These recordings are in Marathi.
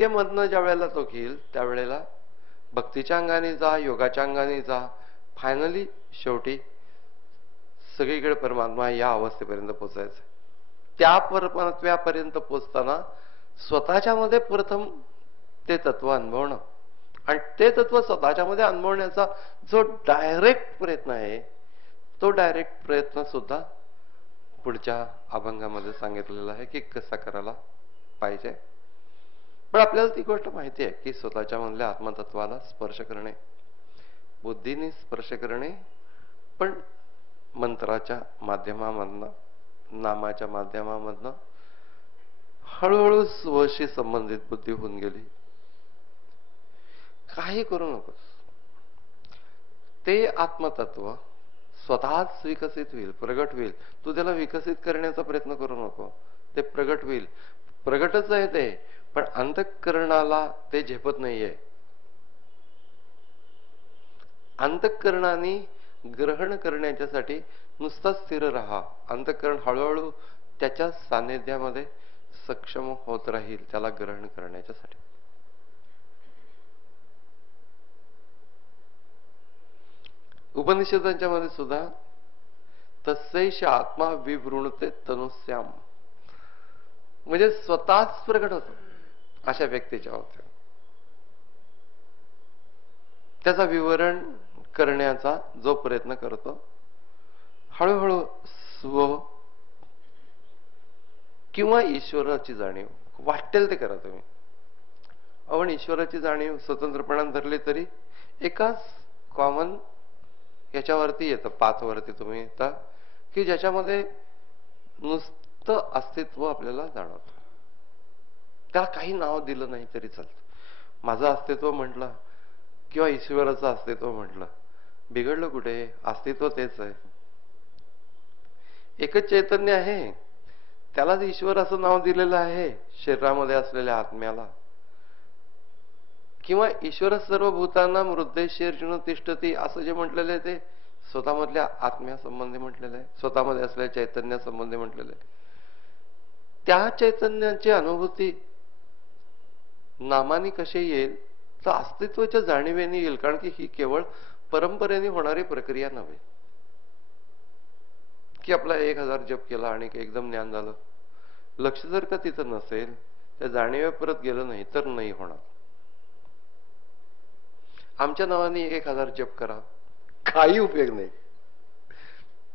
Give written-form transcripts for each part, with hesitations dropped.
मधनं ज्या वेळेला तो घेईल त्यावेळेला भक्तीच्या अंगाने जा, योगाच्या अंगाने जा, फायनली शेवटी सगळीकडे परमात्मा या अवस्थेपर्यंत पोहोचायचं. त्या परमात्म्यापर्यंत पोचताना स्वतःच्या मध्ये प्रथम ते तत्व अनुभवणं आणि ते तत्व स्वतःच्या मध्ये अनुभवण्याचा जो डायरेक्ट प्रयत्न आहे तो डायरेक्ट प्रयत्न सुद्धा पुढच्या अभंगामध्ये सांगितलेला आहे की कसा करायला पाहिजे. पण आपल्याला ती गोष्ट माहिती आहे की स्वतःच्या मधल्या आत्मतत्वाला स्पर्श करणे, बुद्धीने स्पर्श करणे, पण मंत्राच्या माध्यमामधनं, नामाच्या माध्यमामधनं हळूहळू स्वशी संबंधित बुद्धी होऊन गेली. काही करू नकोस, ते आत्मतत्व स्वतःच विकसित होईल, प्रगट होईल. तू त्याला विकसित करण्याचा प्रयत्न करू नको, ते प्रगट होईल. प्रगटच आहे ते, पण अंतःकरणाला ते झेपत नाहीये. अंतःकरणाने ग्रहण करण्याच्यासाठी नुसता स्थिर राहा. अंतःकरण हळूहळू त्याच्या सानिध्यामध्ये सक्षम होत राहील त्याला ग्रहण करण्याच्यासाठी. उपनिषदांच्या मध्ये सुद्धा तस्यैष आत्मा विवृणते तनुस्याम, म्हणजे स्वतःच प्रगट होतो अशा व्यक्तीच्या होते. त्याचा विवरण करण्याचा जो प्रयत्न करतो हळूहळू स्व किंवा ईश्वराची जाणीव वाटेल ते करा तुम्ही. आपण ईश्वराची जाणीव स्वतंत्रपणाने धरली तरी एकाच कॉमन याच्यावरती येतं, पाथवरती तुम्ही येता की ज्याच्यामध्ये नुसतं अस्तित्व आपल्याला जाणवतं. त्याला काही नाव दिलं नाही तरी चालतं. माझं अस्तित्व म्हटलं किंवा ईश्वराचं अस्तित्व म्हटलं, बिघडलं कुठे? अस्तित्व तेच आहे, एकच चैतन्य आहे. त्यालाच ईश्वर असं नाव दिलेलं आहे शरीरामध्ये असलेल्या आत्म्याला. किंवा ईश्वर सर्व भूतांना मृद्देशेर्जुन तिष्ठती असं जे म्हटलेलं आहे ते स्वतःमधल्या आत्म्यासंबंधी म्हटलेलं आहे, स्वतःमध्ये असलेल्या चैतन्यासंबंधी म्हटलेलं आहे. त्या चैतन्याची अनुभूती नामाने कशी येईल? तर अस्तित्वाच्या जाणीवेने येईल. कारण की ही केवळ परंपरेने होणारी प्रक्रिया नव्हे की आपला 1000 जप केला आणि एकदम ज्ञान झालं. लक्ष जर का तिथं नसेल, त्या जाणीवे परत गेलं नाही तर नाही होणार. आमच्या नावाने 1000 जप करा, काही उपयोग नाही.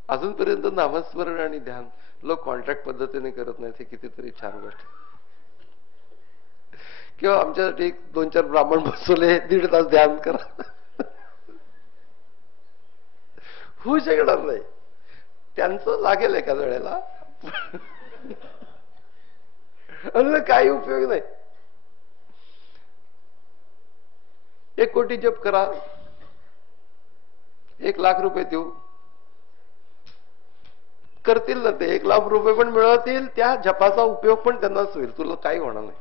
अजूनपर्यंत नामस्मरण आणि ध्यान लोक कॉन्ट्रॅक्ट पद्धतीने करत नाहीत, हे कितीतरी छान गोष्ट. किंवा आमच्यासाठी 2-4 ब्राह्मण बसवले, 1.5 तास ध्यान करा, होऊ शकणार नाही. त्यांचं लागेल एका वेळेला, काही उपयोग नाही. 1 कोटी जप करा, 1 लाख रुपये देऊ, करतील ना ते. 1 लाख रुपये पण मिळवतील, त्या जपाचा उपयोग पण त्यांनाच होईल, तुला काही होणार नाही.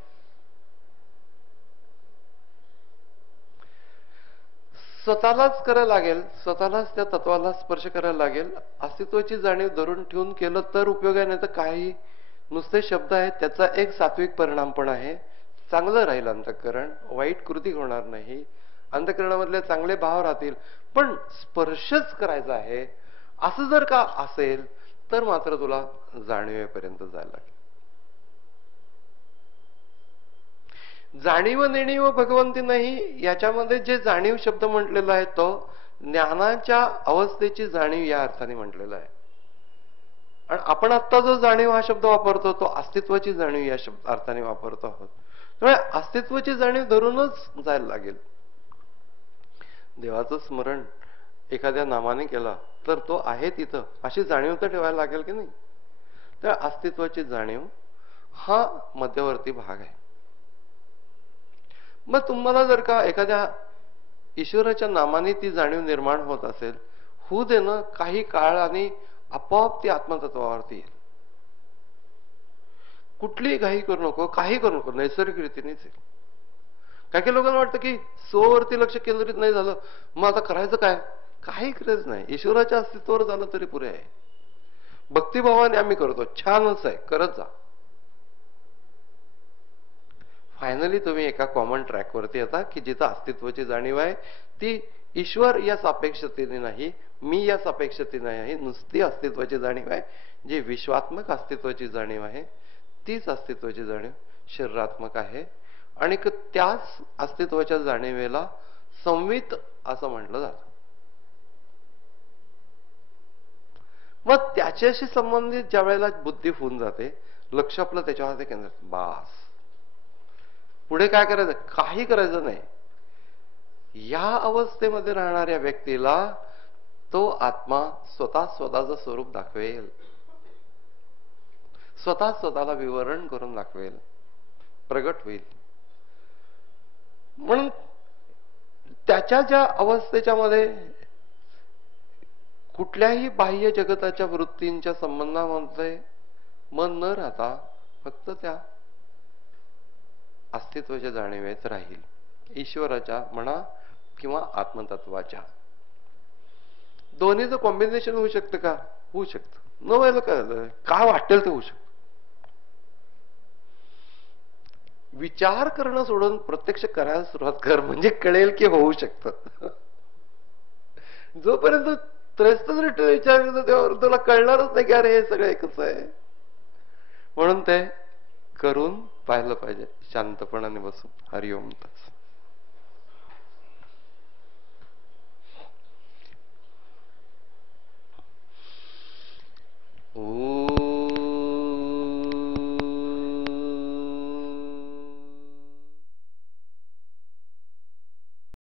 स्वतःलाच करायला लागेल, स्वतःलाच त्या तत्वाला स्पर्श करायला लागेल. अस्तित्वाची जाणीव धरून ठेवून केलं तर उपयोग आहे, नाही तर काही नुसते शब्द आहेत. त्याचा एक सात्विक परिणाम पण आहे, चांगलं राहील अंतःकरण, वाईट कृती होणार नाही, अंतःकरणामधले चांगले भाव राहतील. पण स्पर्शच करायचा आहे असं जर का असेल तर मात्र तुला जाणीवेपर्यंत जायला लागेल. जाणीव नेणीव भगवंती नाही, याच्यामध्ये जे जाणीव शब्द म्हटलेला आहे तो ज्ञानाच्या अवस्थेची जाणीव या अर्थाने म्हटलेला आहे. आणि आपण आता जो जाणीव हा शब्द वापरतो तो अस्तित्वाची जाणीव या अर्थाने वापरतो आहोत. त्यामुळे अस्तित्वाची जाणीव धरूनच जायला लागेल. देवाचं स्मरण एखाद्या नामाने केला तर तो आहे तिथं अशी जाणीव तर ठेवायला लागेल की नाही. तर अस्तित्वाची जाणीव हा मध्यवर्ती भाग आहे. मग तुम्हाला जर का एखाद्या ईश्वराच्या नामाने ती जाणीव निर्माण होत असेल, होऊ देणं, काही काळ आणि आपोआप ती आत्मतत्वावरती येईल. कुठलीही घाई करू नको, काही करू नको, नैसर्गिक रीतीनेच येईल. काही लोकांना वाटतं की स्ववरती लक्ष केंद्रित नाही झालं मग आता करायचं काय? काही गरज नाही, ईश्वराच्या अस्तित्वावर झालं तरी पुरे आहे. भक्तिभावाने आम्ही करतो, छानच आहे, करत जा. फायनली तुम्ही एका कॉमन ट्रॅकवरती येता की जिथं अस्तित्वाची जाणीव आहे ती ईश्वर या सापेक्षतेने नाही, मी या सापेक्षतेने नाही, नुसती अस्तित्वाची जाणीव आहे. जी विश्वात्मक अस्तित्वाची जाणीव आहे तीच अस्तित्वाची जाणीव शरीरात्मक आहे. आणि त्याच अस्तित्वाच्या जाणीवेला संवित असं म्हटलं जातं. मग त्याच्याशी संबंधित ज्या वेळेला बुद्धी होऊन जाते, लक्ष आपलं त्याच्यावर केंद्रित, बास पुढे काय करायचं, काही करायचं नाही. या अवस्थेमध्ये राहणाऱ्या व्यक्तीला तो आत्मा स्वतःचं स्वरूप दाखवेल, स्वतःला विवरण करून दाखवेल, प्रगट होईल. म्हणून त्याच्या ज्या अवस्थेच्या मध्ये कुठल्याही बाह्य जगताच्या वृत्तींच्या संबंधामध्ये मन न राहता फक्त त्या अस्तित्वाच्या जाणीवेत राहील, ईश्वराच्या म्हणा किंवा आत्मतत्वाच्या. दोन्हीचं कॉम्बिनेशन होऊ शकतं का? होऊ शकतं. न व्हायला काय वाटेल ते होऊ शकतं. विचार करणं सोडून प्रत्यक्ष करायला सुरुवात कर, म्हणजे कळेल की होऊ शकतं. जोपर्यंत त्रस्त विचार करतो तेव्हा तुला कळणारच नाही की अरे हे सगळं एकच आहे. म्हणून ते करून पाहिलं पाहिजे शांतपणाने बसून. हरिओम.